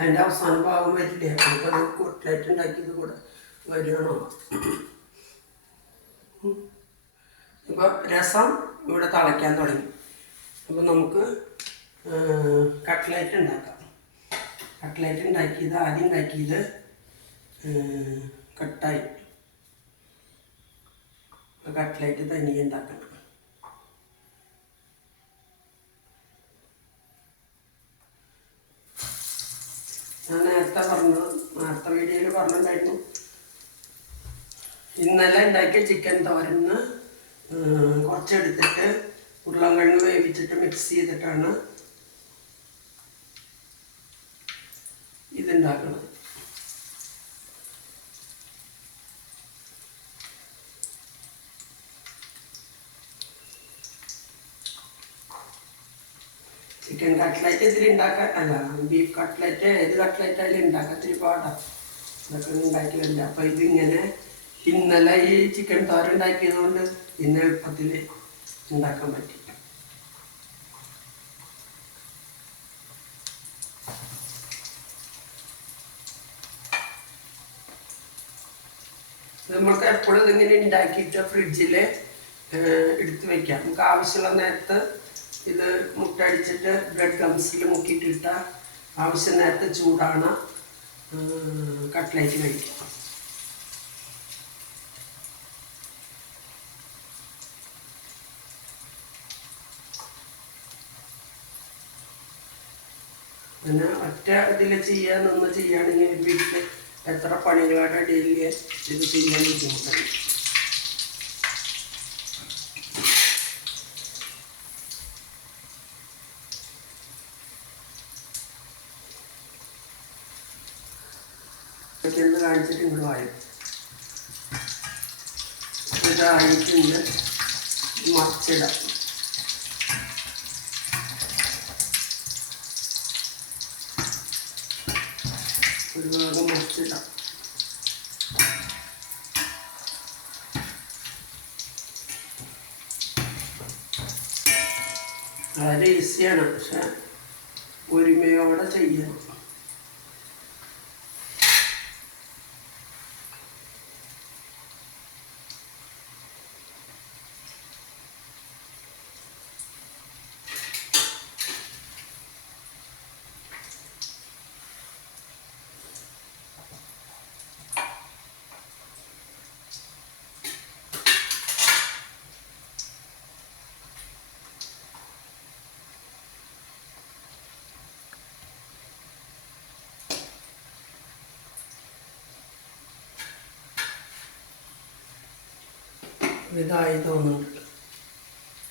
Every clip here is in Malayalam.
അതിൻ്റെ അവസാന ഭാഗം വരില്ലേ, അപ്പോൾ അത് കട്ട്ലേറ്റ് ഉണ്ടാക്കിയത് കൂടെ വരികയാണോ. ഇപ്പോൾ രസം ഇവിടെ തിളയ്ക്കാൻ തുടങ്ങി. അപ്പോൾ നമുക്ക് കട്ട്ലേറ്റ് ഉണ്ടാക്കാം. കട്ട്ലേറ്റ് ഉണ്ടാക്കിയത് ആദ്യം ഉണ്ടാക്കിയത് കട്ടായി. കട്ട്ലേറ്റ് തനിയെ ഉണ്ടാക്കണം. ഞാൻ നേരത്തെ വീഡിയോയിൽ പറഞ്ഞിട്ടുണ്ടായിരുന്നു, ഇന്നലെ ഉണ്ടാക്കിയ ചിക്കൻ തോരന് കുറച്ചെടുത്തിട്ട് ഉരുളൻകിഴങ്ങ് വേവിച്ചിട്ട് മിക്സ് ചെയ്തിട്ടാണ് ഇതുണ്ടാക്കുന്നത്. ചിക്കൻ കട്ട്ലേറ്റ് ഇതിൽ ഉണ്ടാക്കാൻ അല്ല, ബീഫ് കട്ട്ലേറ്റ് ഏത് കട്ട്ലേറ്റ് ആയാലും ഉണ്ടാക്കാൻ ഇത്തിരി പാടാണ്. ഇതൊക്കെ ഉണ്ടാക്കിയില്ല. അപ്പോൾ ഇതിങ്ങനെ ഇന്നലെ ഈ ചിക്കൻ തോരൻ ഉണ്ടാക്കിയത് കൊണ്ട് ഇന്ന് എളുപ്പത്തിൽ ഉണ്ടാക്കാൻ പറ്റി. നമുക്ക് എപ്പോഴും ഇതിങ്ങനെ ഉണ്ടാക്കിയിട്ട് ഫ്രിഡ്ജിൽ എടുത്ത് വയ്ക്കാം. നമുക്ക് ആവശ്യമുള്ള നേരത്ത് ഇത് മുട്ട അടിച്ചിട്ട് ബ്രെഡ് ഗംസിൽ മുക്കിയിട്ടിട്ട ആവശ്യ നേരത്ത് ചൂടാണ് കട്ട്ലേറ്റ് കഴിക്കാം. പിന്നെ ഒറ്റ ഇതിൽ ചെയ്യുകയാണെങ്കിൽ വീട്ടിൽ എത്ര പണികളുടെ ഇടയിൽ ഇത് ചെയ്യാൻ ബുദ്ധിമുട്ടാണ്. എന്ത് കാണിച്ചിട്ട് ഇങ്ങോട്ട് വായും ഇതായിട്ടുണ്ട്. മറിച്ചിടാം. ഒരു ഭാഗം മറിച്ചിടാം. വളരെ ഈസിയാണ്, പക്ഷെ ഒരുമയോടെ ചെയ്യണം. ഇതായി തോന്നുന്നുണ്ട്.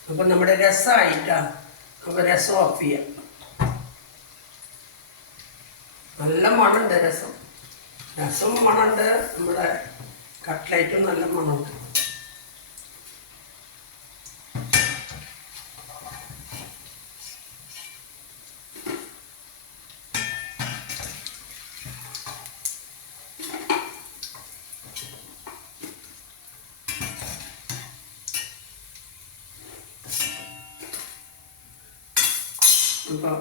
അപ്പം നമ്മുടെ രസമായിട്ടാണ്. അപ്പോൾ രസം ഓഫ് ചെയ്യാം. നല്ല മണമുണ്ട് രസം മണമുണ്ട്. നമ്മുടെ കട്ട്ലേറ്റും നല്ല മണമുണ്ട്. അപ്പോൾ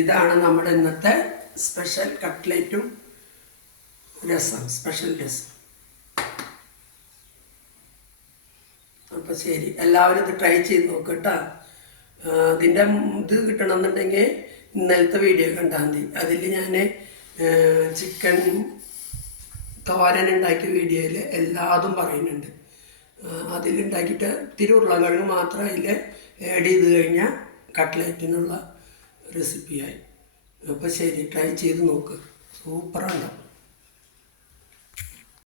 ഇതാണ് നമ്മുടെ ഇന്നത്തെ സ്പെഷ്യൽ കട്ട്ലേറ്റും സ്പെഷ്യൽ രസം. അപ്പോൾ ശരി, എല്ലാവരും ഇത് ട്രൈ ചെയ്ത് നോക്കുക കേട്ടോ. ഇതിൻ്റെ ഇത് കിട്ടണമെന്നുണ്ടെങ്കിൽ ഇന്നലത്തെ വീഡിയോ കണ്ടാൽ മതി. അതിൽ ഞാൻ ചിക്കൻ തോരൻ ഉണ്ടാക്കിയ വീഡിയോയിൽ എല്ലാതും പറയുന്നുണ്ട്. അതിലുണ്ടാക്കിയിട്ട് ഇത്തിരി ഉരുളക്കിഴങ്ങ് മാത്രം അതിൽ ആഡ് ചെയ്ത് കഴിഞ്ഞാൽ കട്ട്ലേറ്റിനുള്ള റെസിപ്പിയായി. അപ്പോൾ ശരി, ട്രൈ ചെയ്ത് നോക്ക്. സൂപ്പറാണ്.